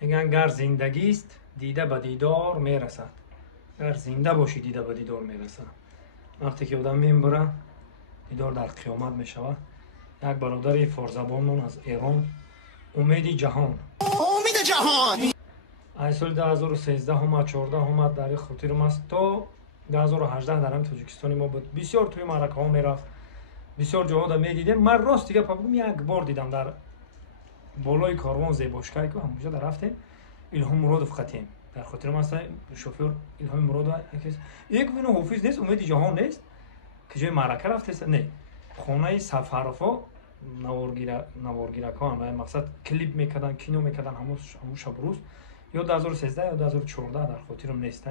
میگن گر زندگی است دیده به دیدار میرسد. گر زنده باشی دیده به دیدار میرسد. وقتی که آدم میمیره دیدار در قیامت میشود. یک برادر فارزبانمون از ایران، امید جهان از سال 2013 اومد، 14 اومد، در خاطرم است تا 2018 در هم تاجیکستان ما بود. بسیار توی معرکه ها میرفت، بسیار جاها میدیدم. من راست دیگه بگم یک بار دیدم در بالای کاروان زیباشگاه که همونجا در رفتیم الهام مرادов خطیم. در خاطرم است شوفر الهام مرادov یک بینو حافظ نیست، امید جهان نیست که جای معرکه رفته، نه خانه سفرفا نوارگیرکان و مقصد کلیپ میکردن، کینو میکردن همون شب روز، یا 2013 یا 2014 در خاطرم نیست،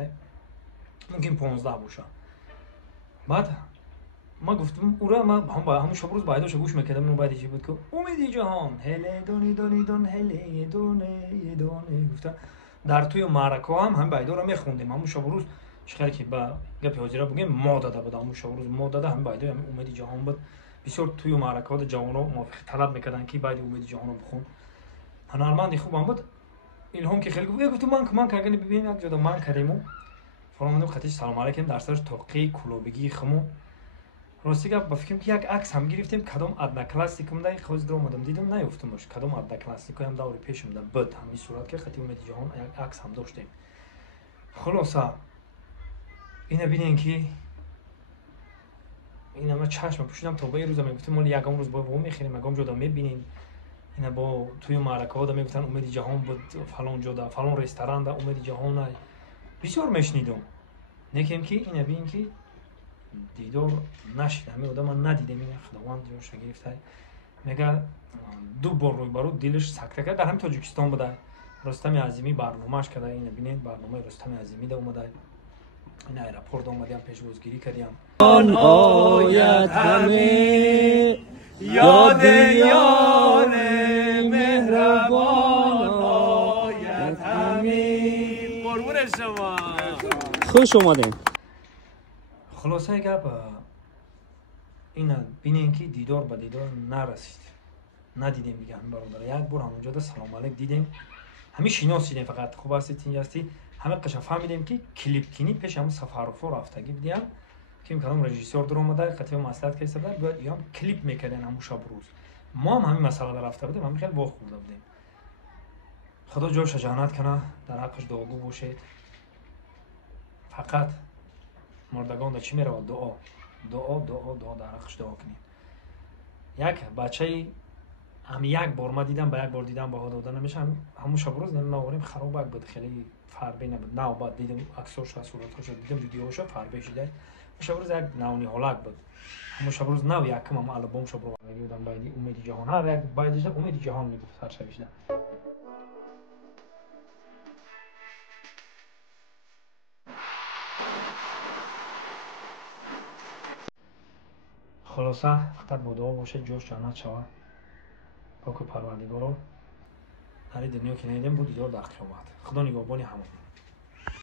ممکن 15 باشه. بعد ما گفتم اورا ما همون شب روز بایداش گوش میکردم، اون بعدی چی بود که امید جهان هله دونی دونی دون هله دونی دونی گفت. در توی معرکه هم بایدا رو میخوندیم همون شب روز. چخیر که با گپ حاضر بگیم ما داده بود همون شب روز، ما داده هم بایدا هم امید جهان بود. بسیار توی معرکات جوانو موافق طلب میکردن که باید امید جهان رو بخون. هنرمند خوب هم بود. الهام که خیلی گفت من که اگه ببینیم یک جدا من کردیم فراموندم خطیش سلام علیکم در سرش توقی کلوبگی خمو راستی گپ با فکرم که یک عکس هم گرفتیم کدام ادنا کلاسیکم دای خوز در اومدم دیدم نیفتم باش کدام ادنا کلاسیک هم دور پیشم ده بود همین صورت که خطی امید جهان یک عکس هم داشتیم. خلاصا اینا ببینین که اینا ما چشم پوشیدم تا به این روز میگفتم مال یکم روز با میخریم یکم جدا میبینین اینا با توی معرکه ها میگفتن امید جهان بود فلان جدا فلان رستوران ده امید جهان بسیار میشنیدم. نکیم که اینا ببین که دیدار نشد، همه آدم ندیده میگه خداوند جوش گرفته. میگه دو بار روی برو دلش سکته کرد. در همین تاجیکستان بوده، رستم عظیمی برنامه‌اش کرده. این ببینید برنامه رستم عظیمی ده اومده، این ایرپورت اومدیم پیش‌گوزگیری کردیم. آن آید همه یاد یار مهربان آید همه. قربون شما، خوش اومدین. خلاصه گپ اینا ببینین که دیدار به دیدار نرسید، ندیدیم دیگه. هم برادر یک بار همونجا ده سلام علیک دیدیم، همین شناسیدیم فقط. خوب هستی هستی همه قشنگ فهمیدیم که کلیپ کینی پیش هم سفرفو رفتگی بودیم که کدام رژیسور در اومده قطعه مصلحت کیسه بود باید یا کلیپ میکردن همون شب روز. ما هم همین مسئله رفته بودیم، همین خیلی واق خورده بودیم. خدا جوش جهنت کنه، در حقش دعاگو باشید. فقط مردگان در چی میره؟ دعا دعا دعا دعا در حقش دعا کنید. یک بچه هم یک بار ما دیدم، با یک بار دیدم با داده نمیشه. همون شب روز نمی‌آوریم خراب بود، خیلی فرقی نبود. نه بعد دیدم عکساش و صورتاش دیدم، ویدیوهاش فرقی شده. شب روز یک ناونی حالت بود. همون شب روز نه یکم هم البوم شب رو بودم باید امید جهان هر یک باید امید جهان میگفت هر شبش ده. خلاصه فقط با دعا باشه جوش جنت شود. پاک پروردگار رو هر دنیا که نیدیم بود دیدار در قیامت. خدا نگهبان همون.